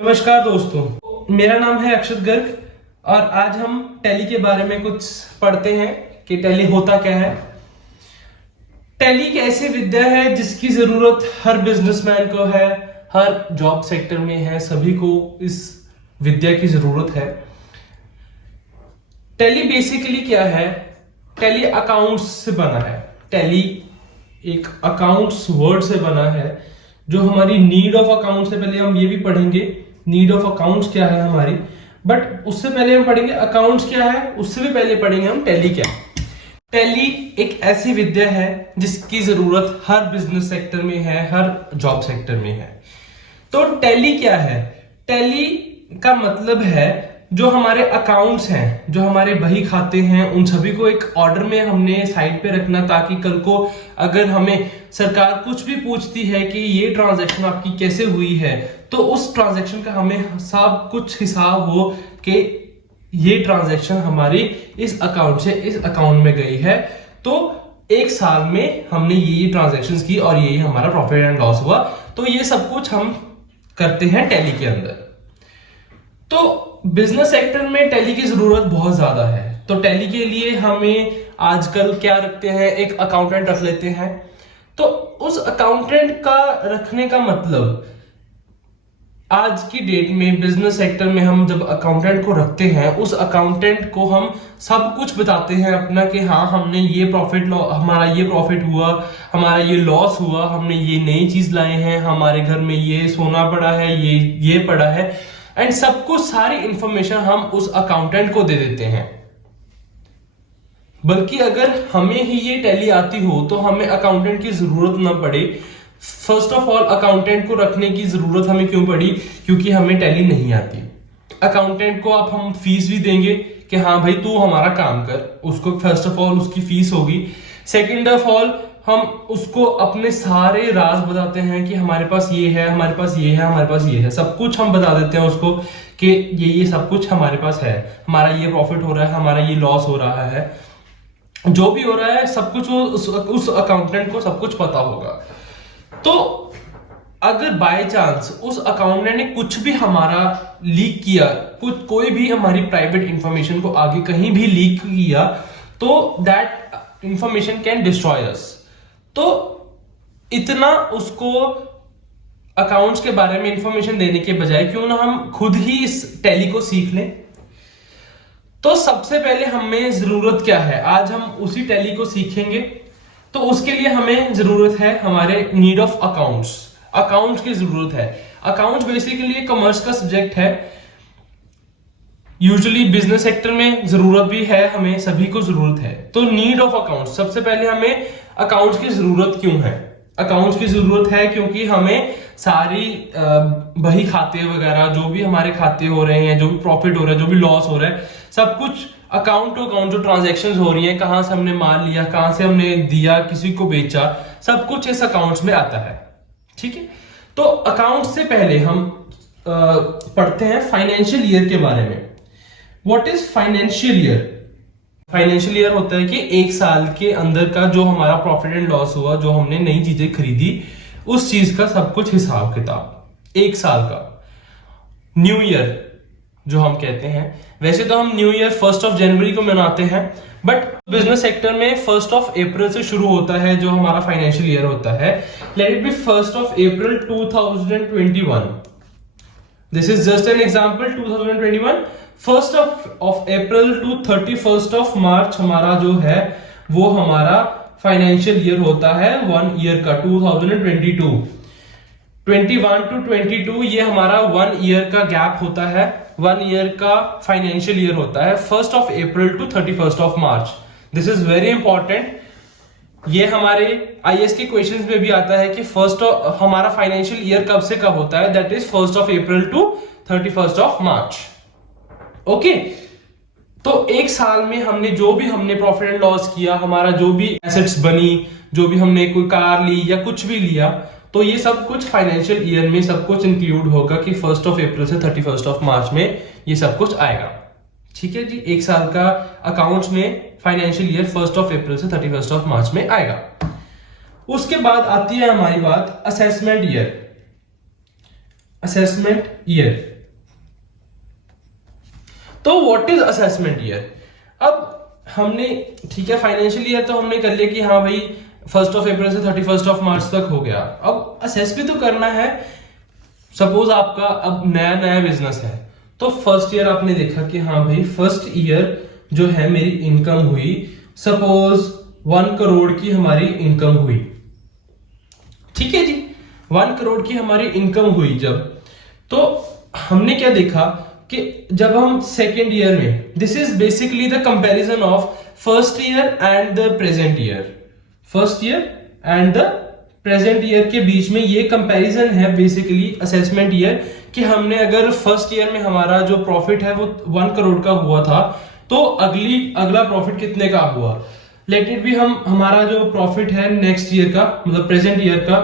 नमस्कार दोस्तों, मेरा नाम है अक्षत गर्ग और आज हम टैली के बारे में कुछ पढ़ते हैं कि टैली होता क्या है। टैली एक ऐसी विद्या है जिसकी जरूरत हर बिजनेसमैन को है, हर जॉब सेक्टर में है, सभी को इस विद्या की जरूरत है। टैली बेसिकली क्या है? टैली अकाउंट्स से बना है। टैली एक अकाउंट्स वर्ड से बना है जो हमारी नीड ऑफ अकाउंट से पहले हम ये भी पढ़ेंगे नीड ऑफ अकाउंट्स क्या है हमारी, बट उससे पहले हम पढ़ेंगे अकाउंट्स क्या है, उससे भी पहले पढ़ेंगे हम टैली क्या है। टैली एक ऐसी विद्या है जिसकी जरूरत हर बिजनेस सेक्टर में है, हर जॉब सेक्टर में है। तो टैली क्या है? टैली का मतलब है जो हमारे अकाउंट्स हैं, जो हमारे बही खाते हैं, उन सभी को एक ऑर्डर में हमने साइड पे रखना, ताकि कल को अगर हमें सरकार कुछ भी पूछती है कि ये ट्रांजैक्शन आपकी कैसे हुई है, तो उस ट्रांजैक्शन का हमें सब कुछ हिसाब हो कि ये ट्रांजैक्शन हमारी इस अकाउंट से इस अकाउंट में गई है, तो एक साल में हमने ये ट्रांजैक्शंस की और ये हमारा प्रॉफिट एंड लॉस हुआ। तो ये सब कुछ हम करते हैं टैली के अंदर। तो बिजनेस सेक्टर में टैली की जरूरत बहुत ज्यादा है। तो टैली के लिए हमें आजकल क्या रखते हैं, एक अकाउंटेंट रख लेते हैं। तो उस अकाउंटेंट का रखने का मतलब, आज की डेट में बिजनेस सेक्टर में हम जब अकाउंटेंट को रखते हैं, उस अकाउंटेंट को हम सब कुछ बताते हैं अपना कि हाँ हमने ये हमारा ये प्रॉफिट हुआ, हमारा ये लॉस हुआ, हमने ये नई चीज लाए हैं, हमारे घर में ये सोना पड़ा है, ये पड़ा है, एंड सब कुछ सारी इंफॉर्मेशन हम उस अकाउंटेंट को दे देते हैं। बल्कि अगर हमें ही ये टैली आती हो तो हमें अकाउंटेंट की जरूरत ना पड़े। फर्स्ट ऑफ ऑल अकाउंटेंट को रखने की जरूरत हमें क्यों पड़ी? क्योंकि हमें टैली नहीं आती। अकाउंटेंट को आप हम फीस भी देंगे कि हाँ भाई तू हमारा काम कर, उसको फर्स्ट ऑफ ऑल उसकी फीस होगी। सेकेंड ऑफ ऑल हम उसको अपने सारे राज बताते हैं कि हमारे पास ये है, हमारे पास ये है, हमारे पास ये है, सब कुछ हम बता देते हैं उसको कि ये सब कुछ हमारे पास है, हमारा ये प्रॉफिट हो रहा है, हमारा ये लॉस हो रहा है, जो भी हो रहा है सब कुछ वो उस अकाउंटेंट को सब कुछ पता होगा। तो अगर बाय चांस उस अकाउंटेंट ने कुछ भी हमारा लीक किया, कोई भी हमारी प्राइवेट इंफॉर्मेशन को आगे कहीं भी लीक किया, तो दैट इंफॉर्मेशन कैन डिस्ट्रॉय अस। तो इतना उसको अकाउंट्स के बारे में इंफॉर्मेशन देने के बजाय क्यों ना हम खुद ही इस टैली को सीख लें। तो सबसे पहले हमें जरूरत क्या है, आज हम उसी टैली को सीखेंगे। तो उसके लिए हमें जरूरत है हमारे नीड ऑफ अकाउंट्स। अकाउंट्स की जरूरत है। अकाउंट्स बेसिकली कॉमर्स का सब्जेक्ट है। यूजुअली बिजनेस सेक्टर में जरूरत भी है, हमें सभी को जरूरत है। तो नीड ऑफ अकाउंट्स, सबसे पहले हमें अकाउंट्स की जरूरत क्यों है? अकाउंट्स की जरूरत है क्योंकि हमें सारी बही खाते वगैरह, जो भी हमारे खाते हो रहे हैं, जो भी प्रॉफिट हो रहा है, जो भी लॉस हो रहा है, सब कुछ अकाउंट टू अकाउंट जो ट्रांजैक्शंस हो रही हैं, कहां से हमने माल लिया, कहां से हमने दिया, किसी को बेचा, सब कुछ इस अकाउंट्स में आता है। ठीक है। तो अकाउंट्स से पहले हम पढ़ते हैं फाइनेंशियल ईयर के बारे में। What is financial year? Financial year होता है कि एक साल के अंदर का जो हमारा प्रॉफिट एंड लॉस हुआ, जो हमने नई चीजें खरीदी, उस चीज का सब कुछ हिसाब किताब एक साल का। न्यू ईयर जो हम कहते हैं, वैसे तो हम न्यू ईयर 1 जनवरी को मनाते हैं, बट बिजनेस सेक्टर में 1 अप्रैल से शुरू होता है जो हमारा फाइनेंशियल ईयर होता है। Let it be 1 April 2021। This is just an example. 2021 1 April to 31 March हमारा जो है वो हमारा फाइनेंशियल ईयर होता है 1 ईयर का। 2022 21 टू 22 ये हमारा 1 ईयर का गैप होता है, 1 ईयर का फाइनेंशियल ईयर होता है 1 April to 31 March. This is very important. ये हमारे आईएएस के क्वेश्चंस में भी आता है कि हमारा फाइनेंशियल ईयर कब से कब होता है, that is 1 April to 31 March. Okay. तो एक साल में हमने जो भी हमने प्रॉफिट एंड लॉस किया, हमारा जो भी एसेट्स बनी, जो भी हमने कोई कार ली या कुछ भी लिया, तो ये सब कुछ फाइनेंशियल ईयर में सब कुछ इंक्लूड होगा कि 1 अप्रैल से 31 मार्च में ये सब कुछ आएगा। ठीक है जी। एक साल का अकाउंट्स में फाइनेंशियल ईयर 1 अप्रैल से 31 मार्च में आएगा। उसके बाद आती है हमारी बात असेसमेंट ईयर। असेसमेंट ईयर तो व्हाट इज असेसमेंट ईयर? अब हमने ठीक है फाइनेंशियल ईयर तो हमने कर लिया कि हाँ भाई 1 अप्रैल से 31 मार्च तक हो गया। अब असेस भी तो करना है। सपोज आपका अब नया नया बिजनेस है, तो फर्स्ट ईयर आपने देखा कि हाँ भाई फर्स्ट ईयर जो है मेरी इनकम हुई, सपोज 1 करोड़ की हमारी इनकम हुई। ठीक है जी, 1 करोड़ की हमारी इनकम हुई जब, तो हमने क्या देखा कि जब हम सेकेंड ईयर में, this is basically the comparison of first year and the present year, first year and the present year के बीच में ये कंपैरिजन है बेसिकली असेसमेंट ईयर, कि हमने अगर फर्स्ट ईयर में हमारा जो प्रॉफिट है वो 1 करोड़ का हुआ था, तो अगला प्रॉफिट कितने का हुआ। लेट इट भी हमारा जो प्रॉफिट है नेक्स्ट ईयर का, मतलब प्रेजेंट ईयर का,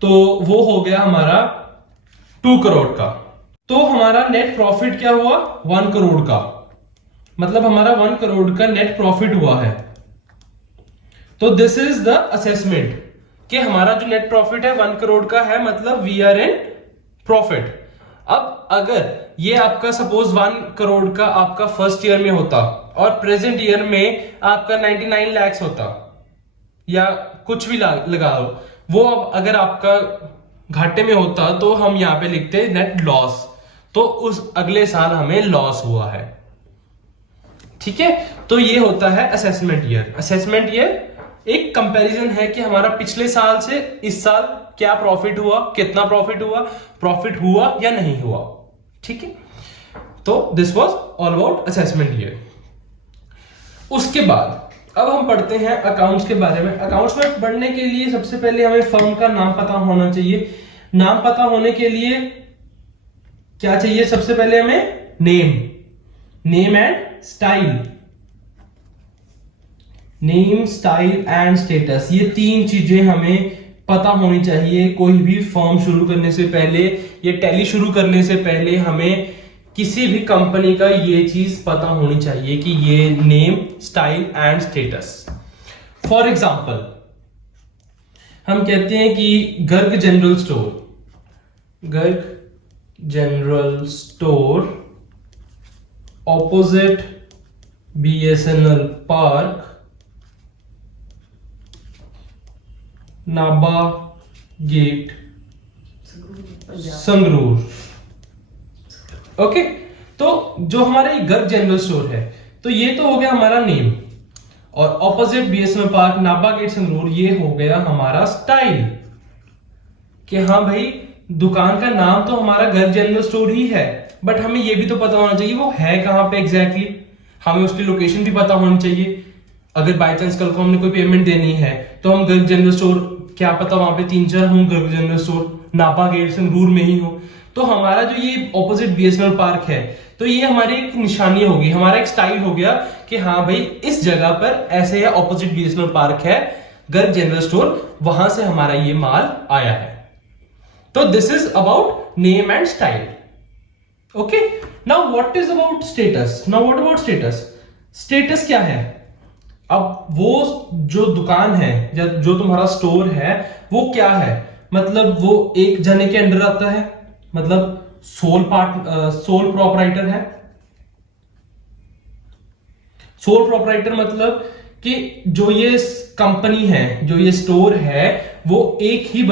तो वो हो गया हमारा 2 करोड़ का। तो हमारा नेट प्रॉफिट क्या हुआ, 1 करोड़ का, मतलब हमारा 1 करोड़ का नेट प्रॉफिट हुआ है। तो दिस इज द असेसमेंट कि हमारा जो नेट प्रॉफिट है 1 करोड़ का है, मतलब वी आर इन प्रॉफिट। अब अगर ये आपका सपोज 1 करोड़ का आपका फर्स्ट ईयर में होता और प्रेजेंट ईयर में आपका 99 लाख होता, या कुछ भी लगा लो, वो अब अगर आपका घाटे में होता तो हम यहां पे लिखते नेट लॉस, तो उस अगले साल हमें लॉस हुआ है। ठीक है, तो ये होता है असेसमेंट ईयर। असेसमेंट ईयर एक कंपैरिजन है कि हमारा पिछले साल से इस साल क्या प्रॉफिट हुआ, कितना प्रॉफिट हुआ या नहीं हुआ। ठीक है, तो this was all about assessment year. उसके बाद अब हम पढ़ते हैं अकाउंट्स के बारे में। अकाउंट्स में पढ़ने के लिए सबसे पहले हमें फर्म का नाम पता होना चाहिए। नाम पता होने के लिए क्या चाहिए, सबसे पहले हमें name and style, name style and status, ये 3 चीजें हमें पता होनी चाहिए। कोई भी फर्म शुरू करने से पहले, ये टैली शुरू करने से पहले हमें किसी भी कंपनी का ये चीज पता होनी चाहिए कि ये name style and status. For example हम कहते हैं कि Garg general store opposite BSNL park, Nabha gate, Sangrur. Okay, तो जो हमारा ये गर्ग जनरल स्टोर है, तो ये तो हो गया हमारा नेम, और opposite BSNL park, Nabha gate, Sangrur, ये हो गया हमारा स्टाइल, कि हाँ भाई दुकान का नाम तो हमारा गर्ग जनरल स्टोर ही है, बट हमें ये भी तो पता होना चाहिए वो है कहां पे एग्जैक्टली, हमें उसकी लोकेशन भी पता होनी चाहिए। अगर बाय चांस कल को हमने कोई पेमेंट देनी है तो हम गर्ग जनरल स्टोर, क्या पता वहां पे 3-4 हों गर्ग जनरल स्टोर, नापा गेट संगरूर में ही हो, तो हमारा जो ये ऑपोजिट BSNL पार्क है, तो ये हमारी एक निशानी होगी, हमारा एक स्टाइल हो गया कि हाँ भाई इस जगह पर ऐसे है, ऑपोजिट BSNL पार्क है, गर्ग जनरल स्टोर, वहां से हमारा ये माल आया है। तो this is about name and style. Okay, now what is about status? Now what about status? Status क्या है? अब वो जो दुकान है या जो तुम्हारा स्टोर है वो क्या है, मतलब वो एक जने के अंडर आता है, मतलब सोल प्रोपराइटर है। सोल प्रोपराइटर मतलब कि जो ये कंपनी है, जो ये स्टोर है, वो एक ही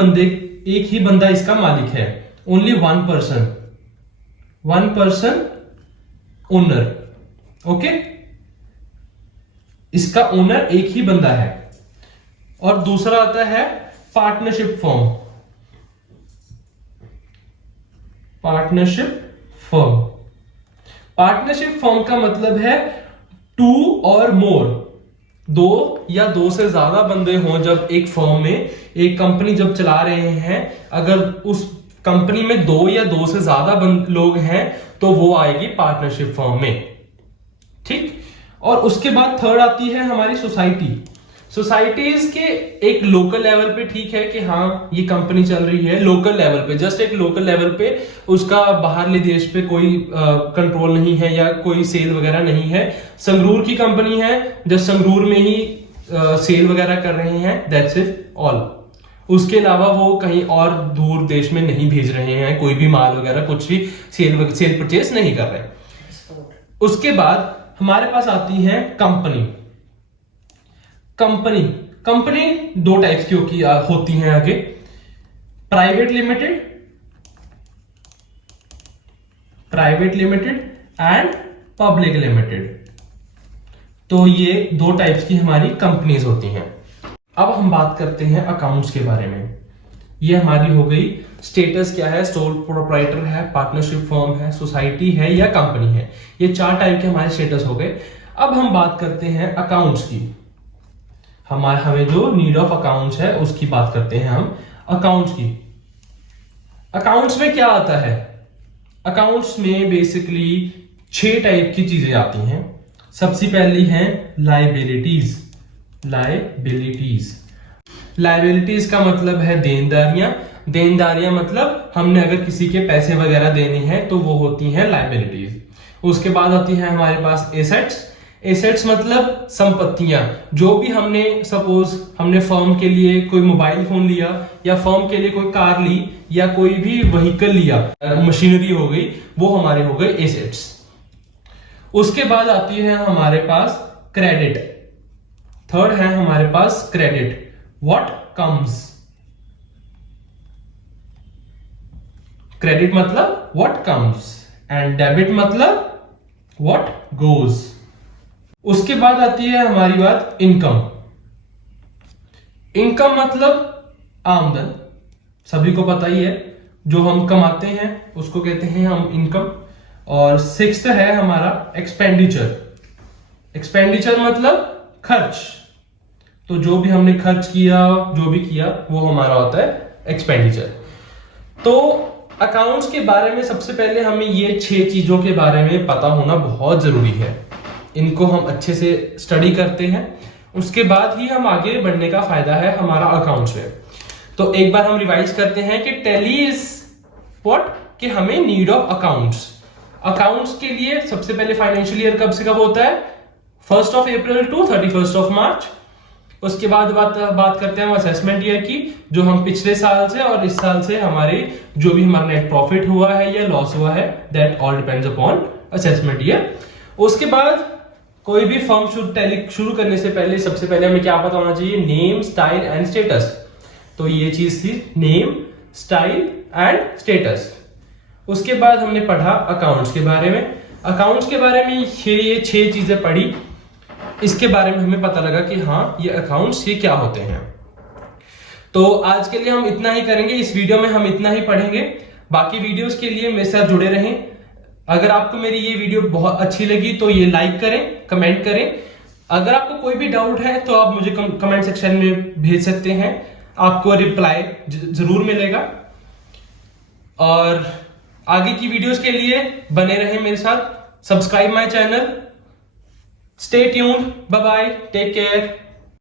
बंदा इसका मालिक है। Only one person owner. Okay, इसका ओनर एक ही बंदा है। और दूसरा आता है पार्टनरशिप फर्म। पार्टनरशिप फर्म का मतलब है 2 और मोर, 2 या 2 से ज्यादा बंदे हों जब एक फर्म में, एक कंपनी जब चला रहे हैं, अगर उस कंपनी में 2 या 2 से ज्यादा लोग हैं तो वो आएगी पार्टनरशिप फर्म में। ठीक, और उसके बाद थर्ड आती है हमारी सोसाइटीज के एक लोकल लेवल पे। ठीक है कि हाँ ये कंपनी चल रही है लोकल लेवल पे, जस्ट एक लोकल लेवल पे, उसका बाहरले देश पे कोई कंट्रोल नहीं है या कोई सेल वगैरह नहीं है। संगरूर की कंपनी है, जस्ट संगरूर में ही सेल वगैरह कर रहे हैं, दैट्स इट ऑल। उसके अलावा वो कहीं और दूर देश में नहीं भेज रहे हैं कोई भी माल वगैरह, कुछ भी सेल परचेस नहीं कर रहे। उसके बाद हमारे पास आती है कंपनी। कंपनी कंपनी दो टाइप्स की होती हैं आगे, private limited and public limited. तो ये दो टाइप्स की हमारी कंपनीज होती हैं। अब हम बात करते हैं अकाउंट्स के बारे में। ये हमारी हो गई स्टेटस क्या है, सोल प्रोप्राइटर है, पार्टनरशिप फर्म है, सोसाइटी है या कंपनी है। ये चार टाइप के हमारे स्टेटस हो गए। अब हम बात करते हैं अकाउंट्स की। हमें जो नीड ऑफ अकाउंट्स है उसकी बात करते हैं हम अकाउंट्स की। अकाउंट्स में क्या आता है? अकाउंट्स में बेसिकली 6 टाइप की चीजें आती हैं। सबसे पहली है लायबिलिटीज। लायबिलिटीज का मतलब है देनदारियां मतलब हमने अगर किसी के पैसे वगैरह देने हैं तो वो होती हैं लायबिलिटीज। उसके बाद आती है हमारे पास एसेट्स मतलब संपत्तियां। जो भी हमने सपोज हमने फर्म के लिए कोई मोबाइल फोन लिया या फर्म के लिए कोई कार ली या कोई भी व्हीकल लिया, मशीनरी हो गई, वो हमारे हो गए एसेट्स। उसके बाद आती है हमारे पास क्रेडिट। थर्ड है हमारे पास क्रेडिट। व्हाट कम्स, क्रेडिट मतलब व्हाट कम्स एंड डेबिट मतलब व्हाट गोज। उसके बाद आती है हमारी बात इनकम। इनकम मतलब आमदन, सभी को पता ही है, जो हम कमाते हैं उसको कहते हैं हम इनकम। और 6th है हमारा एक्सपेंडिचर मतलब खर्च। तो जो भी हमने खर्च किया, जो भी किया, वो हमारा होता है एक्सपेंडिचर। तो अकाउंट्स के बारे में सबसे पहले हमें ये 6 चीजों के बारे में पता होना बहुत जरूरी है। इनको हम अच्छे से स्टडी करते हैं, उसके बाद ही हम आगे बढ़ने का फायदा है हमारा अकाउंट्स में। तो एक बार हम रिवाइज करते हैं कि टैली इज व्हाट, कि हमें नीड ऑफ अकाउंट्स के लिए सबसे पहले फाइनेंशियल ईयर कब से कब होता है? 1st of April to 31st of March। उसके बाद बात करते हैं हम असेसमेंट ईयर की, जो हम पिछले साल से और इस साल से हमारे जो भी हमारा नेट प्रॉफिट हुआ है या लॉस हुआ है, that all depends upon assessment year. उसके बाद कोई भी फर्म टैली शुरू करने से पहले सबसे पहले हमें क्या पता होना चाहिए? Name, style and status. तो ये चीज थी, नेम, स्टाइल एंड स्टेटस। उसके बाद हमने पढ़ा अकाउंट्स के बारे में। अकाउंट्स के बारे में ये 6 चीजें पढ़ी। इसके बारे में हमें पता लगा कि हाँ, ये अकाउंट्स ये क्या होते हैं। तो आज के लिए हम इतना ही करेंगे, इस वीडियो में हम इतना ही पढ़ेंगे। बाकी वीडियोस के लिए मेरे साथ जुड़े रहें। अगर आपको मेरी ये वीडियो बहुत अच्छी लगी तो ये लाइक करें, कमेंट करें। अगर आपको कोई भी डाउट है तो आप मुझे कमेंट सेक्शन में भेज सकते हैं, आपको रिप्लाई जरूर मिलेगा। और आगे की वीडियोस के लिए बने रहें मेरे साथ। Subscribe my channel. Stay tuned. Bye bye, take care.